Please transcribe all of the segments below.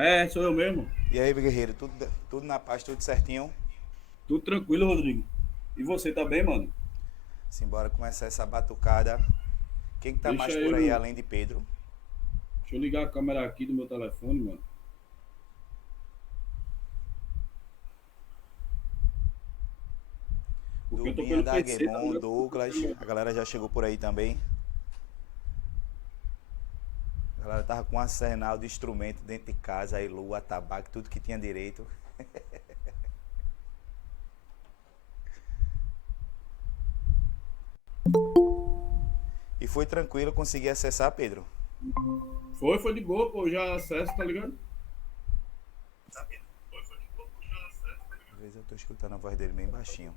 É, sou eu mesmo. E aí, guerreiro, tudo na paz, tudo certinho? Tudo tranquilo, Rodrigo. E você tá bem, mano? Simbora começar essa batucada. Quem que tá Deixa mais por aí eu, além de Pedro? deixa eu ligar a câmera aqui do meu telefone, mano. Porque eu tô Dubinha, pelo PC, tá Dagemon, ligado? Douglas, a galera já chegou por aí também. A galera tava com um arsenal de instrumento dentro de casa, aí lua, tabaco, tudo que tinha direito. E foi tranquilo conseguir acessar, Pedro. Foi de boa, pô, já acesso, tá ligado? Às vezes eu tô escutando a voz dele bem baixinho.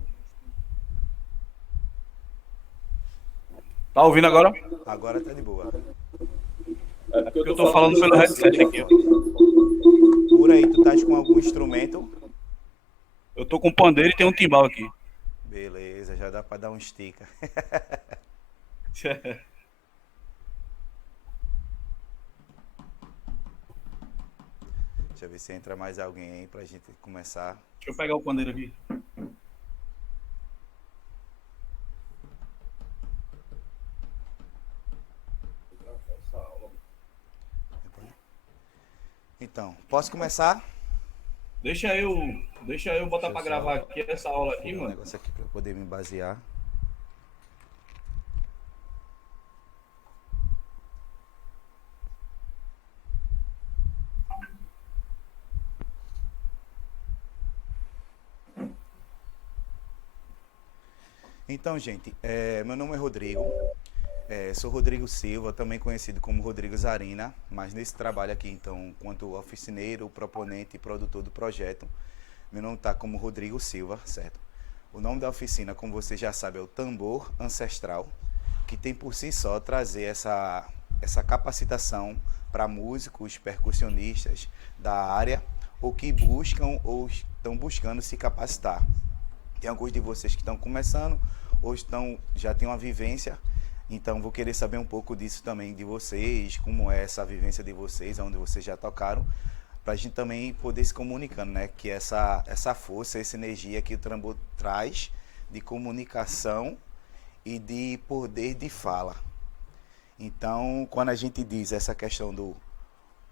Tá ouvindo agora? Agora tá de boa. É porque eu É tô porque eu tô falando pelo falando pelo headset aqui, ó. headset. Por aí, tu estás com algum instrumento? Eu tô com um pandeiro e tem um timbal aqui. Beleza, já dá pra dar um estica. Deixa eu ver se entra mais alguém aí pra gente começar. Deixa eu pegar o pandeiro aqui. Então, posso começar? Deixa eu, deixa eu Deixa botar eu pra gravar só aqui essa aula aqui, pegar um mano. negócio aqui pra eu poder me basear. Então, gente, meu nome é Rodrigo. Sou Rodrigo Silva, também conhecido como Rodrigo Zarina, mas nesse trabalho aqui, então, enquanto oficineiro, proponente e produtor do projeto, meu nome está como Rodrigo Silva, certo? O nome da oficina, como você já sabe, é o Tambor Ancestral, que tem por si só trazer essa capacitação para músicos, percussionistas da área, ou que buscam ou estão buscando se capacitar. Tem alguns de vocês que estão começando, ou já têm uma vivência, então vou querer saber um pouco disso também de vocês, como é essa vivência de vocês, onde vocês já tocaram, para a gente também poder se comunicando, né? Que essa força, essa energia que o tambor traz de comunicação e de poder de fala. Então, quando a gente diz essa questão do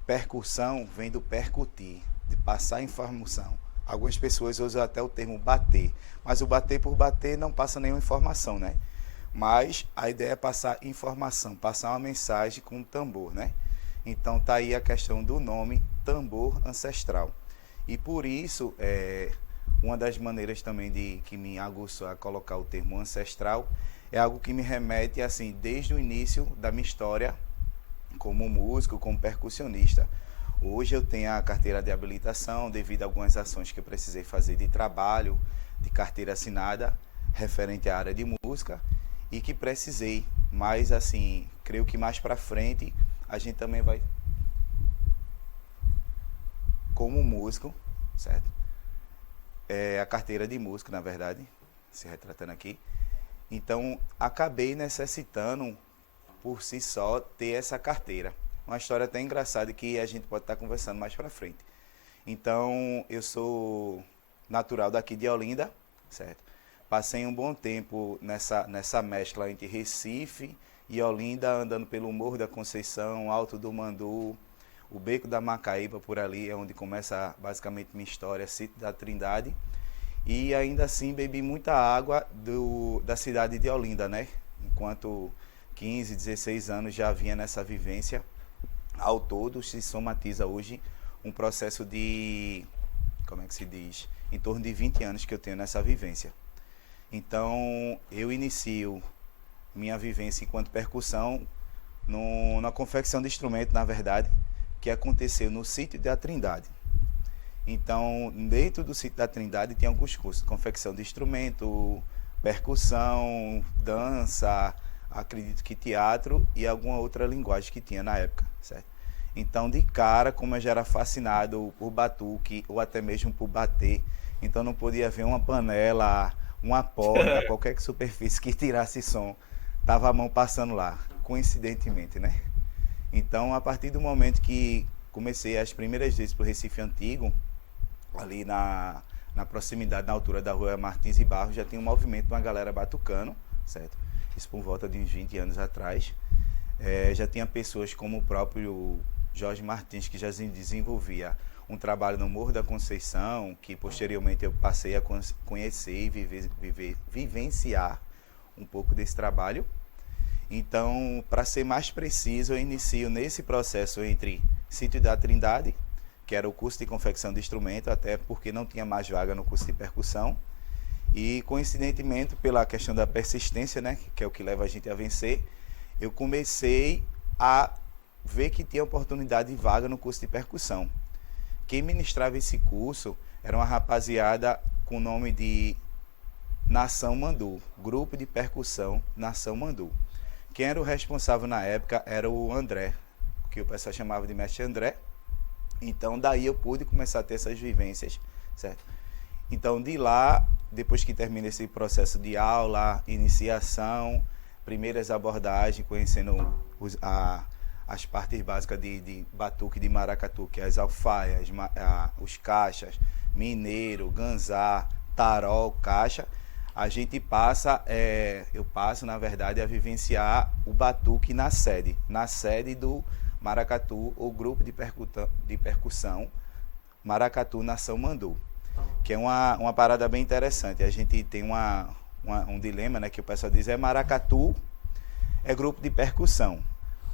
percussão, vem do percutir, de passar informação. Algumas pessoas usam até o termo bater, mas o bater por bater não passa nenhuma informação, né? Mas a ideia é passar informação, passar uma mensagem com um tambor, né? Então tá aí a questão do nome tambor ancestral. E por isso, uma das maneiras também de que me aguçou a colocar o termo ancestral é algo que me remete assim desde o início da minha história como músico, como percussionista. Hoje eu tenho a carteira de habilitação devido a algumas ações que eu precisei fazer de trabalho, de carteira assinada referente à área de música e que precisei, mas assim, creio que mais para frente a gente também vai como músico, certo? A carteira de músico, na verdade, se retratando aqui. Então, acabei necessitando por si só ter essa carteira. Uma história até engraçada que a gente pode estar conversando mais para frente. Então, eu sou natural daqui de Olinda, certo? Passei um bom tempo nessa mescla entre Recife e Olinda, andando pelo Morro da Conceição, Alto do Mandu, o Beco da Macaíba, por ali é onde começa basicamente minha história, Sítio da Trindade. E ainda assim bebi muita água da cidade de Olinda, né? Enquanto 15, 16 anos já vinha nessa vivência, ao todo se somatiza hoje um processo de, como é que se diz, em torno de 20 anos que eu tenho nessa vivência. Então, eu inicio minha vivência enquanto percussão na confecção de instrumento, na verdade, que aconteceu no sítio da Trindade. Então, dentro do sítio da Trindade tem alguns cursos, confecção de instrumento, percussão, dança, acredito que teatro e alguma outra linguagem que tinha na época, certo? Então, de cara, como eu já era fascinado por batuque ou até mesmo por bater, então não podia ver uma panela, uma porta, qualquer superfície que tirasse som, tava a mão passando lá, coincidentemente, né? Então, a partir do momento que comecei as primeiras vezes para o Recife Antigo, ali na proximidade, na altura da rua Martins e Barros, já tinha um movimento de uma galera batucando, certo? Isso por volta de uns 20 anos atrás. Já tinha pessoas como o próprio Jorge Martins, que já desenvolvia um trabalho no Morro da Conceição, que posteriormente eu passei a conhecer e vivenciar um pouco desse trabalho. Então, para ser mais preciso, eu inicio nesse processo entre Sítio da Trindade, que era o curso de confecção de instrumento, até porque não tinha mais vaga no curso de percussão, e coincidentemente, pela questão da persistência, né, que é o que leva a gente a vencer, eu comecei a ver que tinha oportunidade de vaga no curso de percussão. Quem ministrava esse curso era uma rapaziada com o nome de Nação Mandu, Grupo de Percussão Nação Mandu. Quem era o responsável na época era o André, que o pessoal chamava de Mestre André. Então daí eu pude começar a ter essas vivências, certo? Então de lá, depois que termina esse processo de aula, iniciação, primeiras abordagens, conhecendo as partes básicas de batuque de maracatu, que é as alfaias, os caixas, mineiro, ganzá, tarol, caixa, a gente passa, eu passo na verdade a vivenciar o batuque na sede do Maracatu, ou grupo de percussão Maracatu Nação Mandu, que é uma parada bem interessante. A gente tem um dilema, né, que o pessoal diz, Maracatu é grupo de percussão.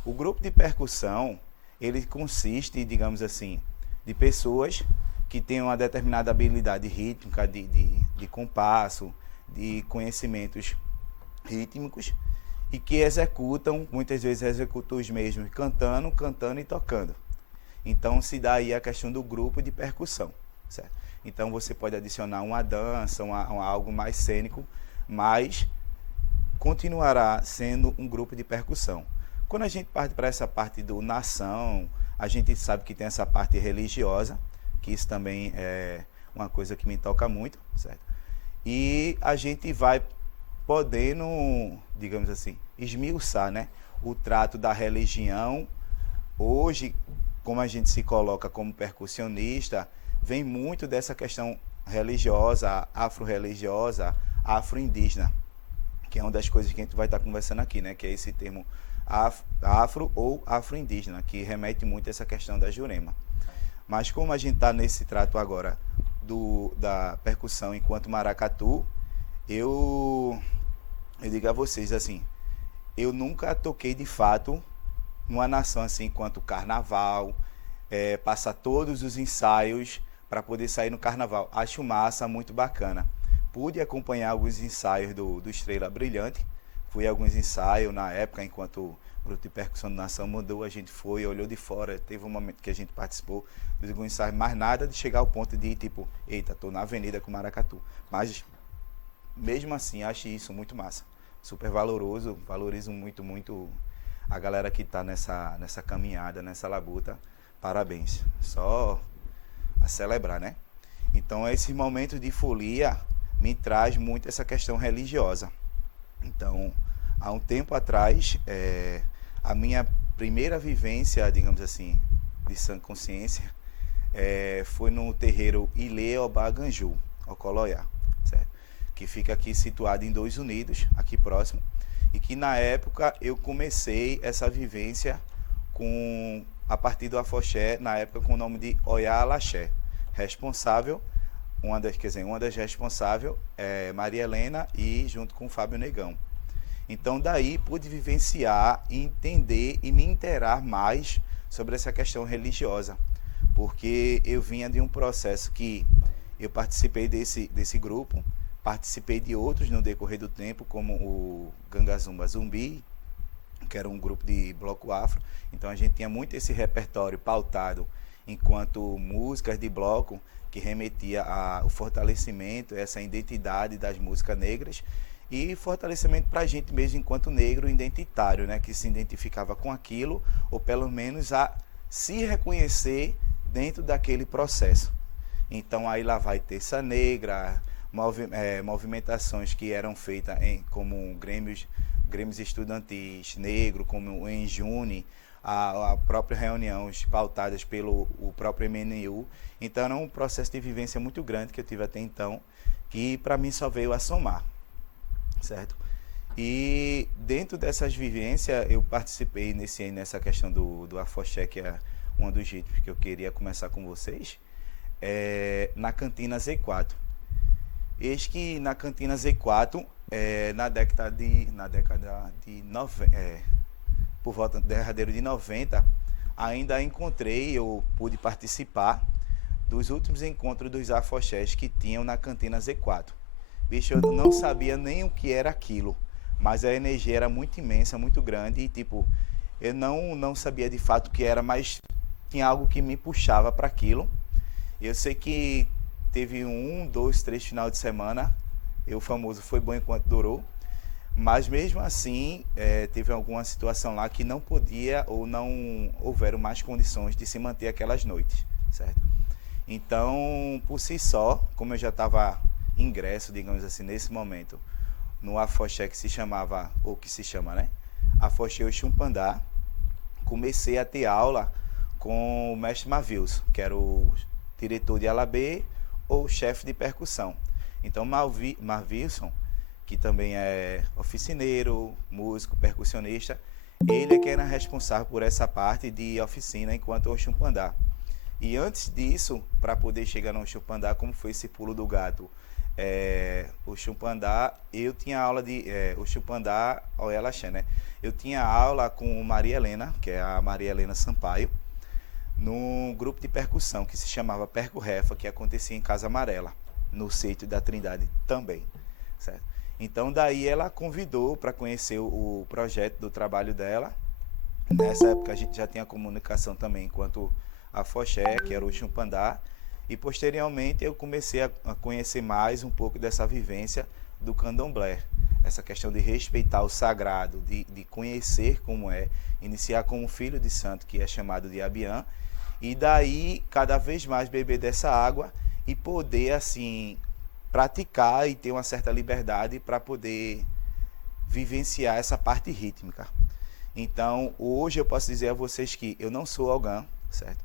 O grupo de percussão, ele consiste, digamos assim, de pessoas que têm uma determinada habilidade rítmica, de compasso, de conhecimentos rítmicos, e que executam, muitas vezes executam os mesmos cantando e tocando. Então se dá aí a questão do grupo de percussão, certo? Então você pode adicionar uma dança, algo mais cênico, mas continuará sendo um grupo de percussão. Quando a gente parte para essa parte do nação, a gente sabe que tem essa parte religiosa, que isso também é uma coisa que me toca muito, certo? E a gente vai podendo, digamos assim, esmiuçar, né, o trato da religião. Hoje, como a gente se coloca como percussionista, vem muito dessa questão religiosa, afro-religiosa, afro-indígena, que é uma das coisas que a gente vai estar conversando aqui, né, que é esse termo afro ou afro-indígena, que remete muito a essa questão da Jurema. Mas como a gente está nesse trato agora da percussão enquanto maracatu, eu digo a vocês assim, eu nunca toquei de fato numa nação assim, enquanto carnaval, passar todos os ensaios para poder sair no carnaval. Acho massa, muito bacana. Pude acompanhar alguns ensaios do Estrela Brilhante, fui a alguns ensaios na época, enquanto o grupo de percussão da Nação Mandou, a gente foi, olhou de fora, teve um momento que a gente participou de alguns ensaios, mas nada de chegar ao ponto de, tipo, eita, tô na avenida com Maracatu. Mas, mesmo assim, acho isso muito massa. Super valoroso, valorizo muito, muito a galera que tá nessa caminhada, nessa labuta. Parabéns. Só a celebrar, né? Então, esse momento de folia me traz muito essa questão religiosa. Então, há um tempo atrás, a minha primeira vivência, digamos assim, de sã consciência, foi no terreiro Ilê Obaganju, Ocoloiá, certo? Que fica aqui situado em Dois Unidos, aqui próximo, e que na época eu comecei essa vivência a partir do afoxé, na época com o nome de Oiá Alaxé. Responsável, uma das responsáveis é Maria Helena, e junto com o Fábio Negão. Então daí pude vivenciar, entender e me inteirar mais sobre essa questão religiosa, porque eu vinha de um processo que eu participei desse grupo, participei de outros no decorrer do tempo, como o Gangazumba Zumbi, que era um grupo de bloco afro. Então a gente tinha muito esse repertório pautado enquanto músicas de bloco, que remetia ao fortalecimento, essa identidade das músicas negras, e fortalecimento para a gente mesmo enquanto negro identitário, né, que se identificava com aquilo, ou pelo menos a se reconhecer dentro daquele processo. Então aí lá vai Terça Negra, movimentações que eram feitas como grêmios estudantis negro, como o Enjune, a própria reunião pautadas pelo o próprio MNU. Então era um processo de vivência muito grande que eu tive até então, que para mim só veio a somar, certo? E dentro dessas vivências eu participei nessa questão do Afoxé, que é um dos ritmos que eu queria começar com vocês, na Cantina Z4. Eis que na Cantina Z4, por volta do derradeiro de 90, ainda eu pude participar dos últimos encontros dos afoxés que tinham na Cantina Z4. Bicho, eu não sabia nem o que era aquilo, mas a energia era muito imensa, muito grande e tipo, eu não sabia de fato o que era, mas tinha algo que me puxava para aquilo. Eu sei que teve 2, 3 final de semana, e o famoso foi bom enquanto durou, mas mesmo assim teve alguma situação lá que não podia ou não houveram mais condições de se manter aquelas noites, certo? Então, por si só, como eu já estava ingresso, digamos assim, nesse momento, no afoxé que se chamava, ou que se chama, né? Afoxé Oxumpandá, comecei a ter aula com o mestre Mavilson, que era o diretor de Alabê ou chefe de percussão. Então, Mavilson, que também é oficineiro, músico, percussionista, ele é que era responsável por essa parte de oficina enquanto Oxumpandá. E antes disso, para poder chegar no Oxumpandá, como foi esse pulo do gato, Oxumpandá, eu tinha aula de Oxumpandá Oialaxé, né? Eu tinha aula com Maria Helena, que é a Maria Helena Sampaio, num grupo de percussão que se chamava Perco-Refa, que acontecia em Casa Amarela, no sítio da Trindade também, certo? Então daí ela convidou para conhecer o projeto do trabalho dela. Nessa época a gente já tinha comunicação também enquanto Afoxé, que era o Oxumpandá, e posteriormente eu comecei a conhecer mais um pouco dessa vivência do candomblé, essa questão de respeitar o sagrado, de conhecer como é, iniciar como filho de santo, que é chamado de Abiã, e daí cada vez mais beber dessa água e poder assim praticar e ter uma certa liberdade para poder vivenciar essa parte rítmica. Então hoje eu posso dizer a vocês que eu não sou Ogã, certo?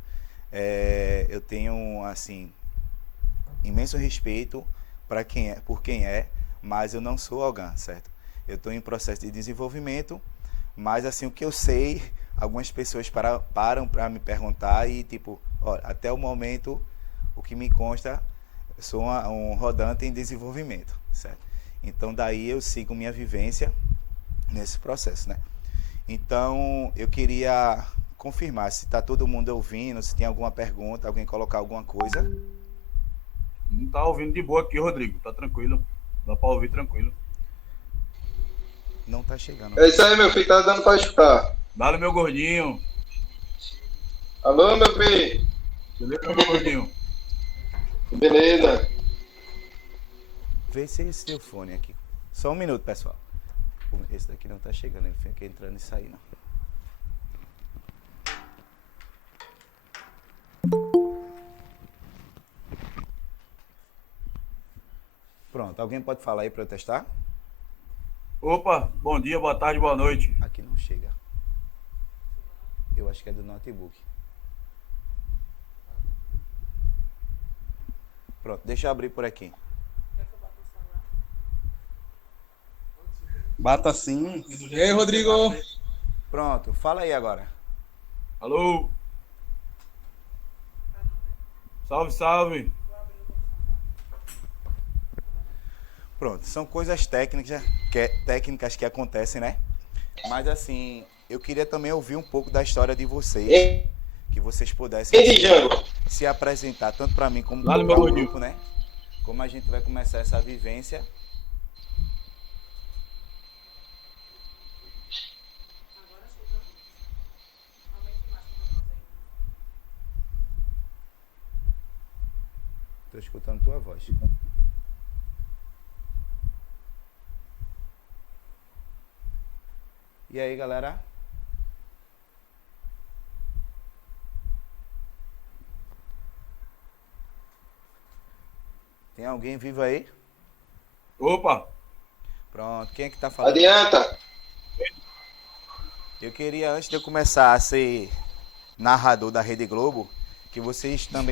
Eu tenho assim imenso respeito por quem é, mas eu não sou Ogã, certo? Eu estou em processo de desenvolvimento, mas assim o que eu sei, algumas pessoas param para me perguntar e tipo, olha, até o momento o que me consta, eu sou um rodante em desenvolvimento, certo? Então daí eu sigo minha vivência nesse processo, né? Então eu queria confirmar se está todo mundo ouvindo, se tem alguma pergunta, alguém colocar alguma coisa. Não tá ouvindo de boa aqui, Rodrigo. Tá tranquilo. Dá pra ouvir tranquilo. Não está chegando. É isso aí, meu filho, tá dando pra escutar. Dá-lhe, meu gordinho. Alô, meu filho. Beleza, meu gordinho? Beleza. Vê se é esse teu fone aqui. Só um minuto, pessoal. Esse daqui não está chegando, ele fica entrando e saindo. Pronto, alguém pode falar aí para eu testar? Opa, bom dia, boa tarde, boa noite. Aqui não chega. Eu acho que é do notebook. Pronto, deixa eu abrir por aqui. Bata sim. E aí, Rodrigo? Pronto, fala aí agora. Alô? Salve, salve. Pronto, são coisas técnicas que acontecem, né? Mas assim, eu queria também ouvir um pouco da história de vocês, que vocês pudessem se apresentar, tanto para mim como para o grupo, né? Como a gente vai começar essa vivência. Estou escutando tua voz. E aí, galera? Tem alguém vivo aí? Opa. Pronto, quem é que tá falando? Adianta. Eu queria, antes de eu começar a ser narrador da Rede Globo, que vocês também